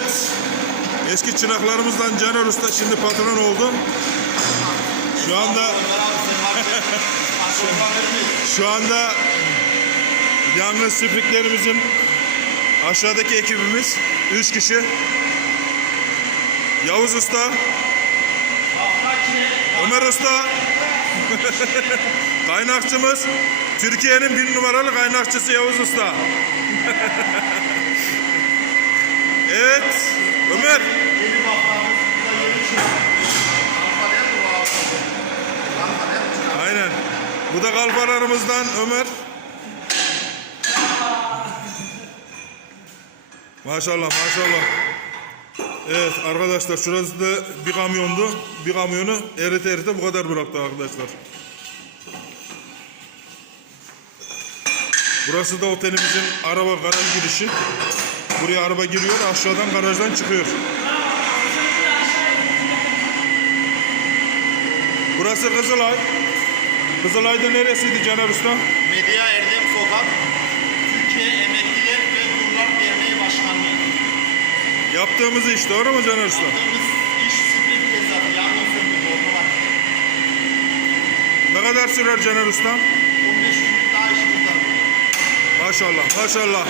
Evet. Eski çıraklarımızdan Caner Usta şimdi patron oldu. Şu anda şu anda yangın spriklerimizin aşağıdaki ekibimiz 3 kişi. Yavuz Usta, Ömer Usta, kaynakçımız, Türkiye'nin bir numaralı kaynakçısı Yavuz Usta. çırak? Aynen. Bu da kalfalarımızdan Ömer. Maşallah maşallah. Evet arkadaşlar şurası da bir kamyondu. Bir kamyonu erite erite bu kadar bıraktı arkadaşlar. Burası da otelimizin araba garaj girişi. Buraya araba giriyor aşağıdan garajdan çıkıyor. Burası Kızılay. Kızılay'da neresiydi Caner Usta? Medya Erdem Sokak, Türkiye Emekliler ve Durlar Derneği Başkanlığı. Yaptığımız iş doğru mu Caner Usta? Yaptığımız iş sprint tezatı, yangın söndürme. Ne kadar sürer Caner Usta? 15 günlük daha işimiz var. Maşallah maşallah.